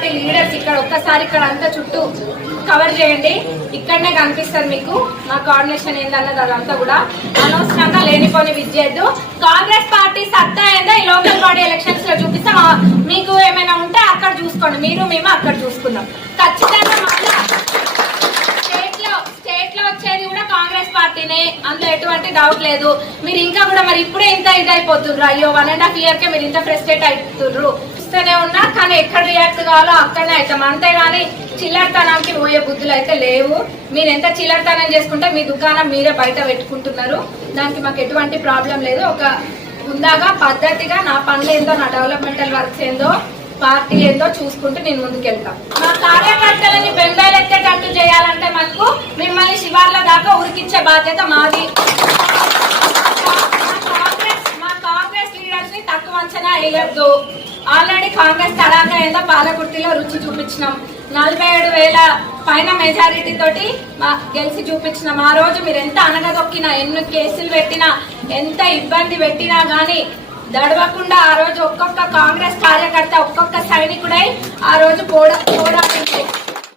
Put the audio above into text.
Party leaders ఇక్కడ ఒక్కసారి ఇక్కడ అంతా చుట్టూ కవర్ చేయండి, ఇక్కడనే కనిపిస్తుంది మీకు మా కోఆర్డినేషన్ ఏందన్నది. అదంతా కూడా అనవసరంగా లేనిపోని విద్యద్దు. కాంగ్రెస్ పార్టీ సత్తా ఏందో ఈ లోకల్ బాడీ ఎలక్షన్స్ లో చూపిస్తాం. మీకు ఏమైనా ఉంటే అక్కడ చూసుకోండి, మీరు మేము అక్కడ చూసుకుందాం. ఖచ్చితంగా మళ్ళా స్టేట్ లో వచ్చేది కూడా కాంగ్రెస్ పార్టీనే, అందులో ఎటువంటి డౌట్ లేదు. మీరు ఇంకా కూడా మరి ఇప్పుడే ఇంత ఇదైపోతుండ్రు, అయ్యో 1.5 year కే మీరు ఇంత ఫ్రస్ట్రేట్ అవుతుండ్రు. ఇస్తూనే ఉన్నా కానీ ఎక్కడ రియాక్ట్ కావాలో అక్కడనే అవుతాం, అంతేగాని చిల్లరతనానికి పోయే బుద్ధులు అయితే లేవు. మీరు ఎంత చిల్లరతనం చేసుకుంటే మీ దుకాణం మీరే బయట పెట్టుకుంటున్నారు, దానికి మాకు ఎటువంటి ప్రాబ్లం లేదు. ఒక హుందాగా పద్ధతిగా నా పనులు ఏందో, నా డెవలప్మెంటల్ వర్క్స్ ఏందో, పార్టీ ఏందో చూసుకుంటూ నేను ముందుకెళ్తాం. మా కార్యకర్తలని బెంబేలెత్తేటట్టు చేయాలంటే మనకు మిమ్మల్ని శివార్ల దాకా ఉరికించే బాధ్యత మాది. మా కాంగ్రెస్ లీడర్స్ ని తక్కువ అంచనా వేయద్దు. ఆల్రెడీ కాంగ్రెస్ తడాక ఏందో పాలకుర్తిలో రుచి చూపించినాం. 47,000 పైన మెజారిటీ తోటి గెలిచి చూపించినాం. ఆ రోజు మీరు ఎంత అనగదొక్కినా, ఎన్ని కేసులు పెట్టినా, ఎంత ఇబ్బంది పెట్టినా గానీ దడవకుండా ఆ రోజు ఒక్కొక్క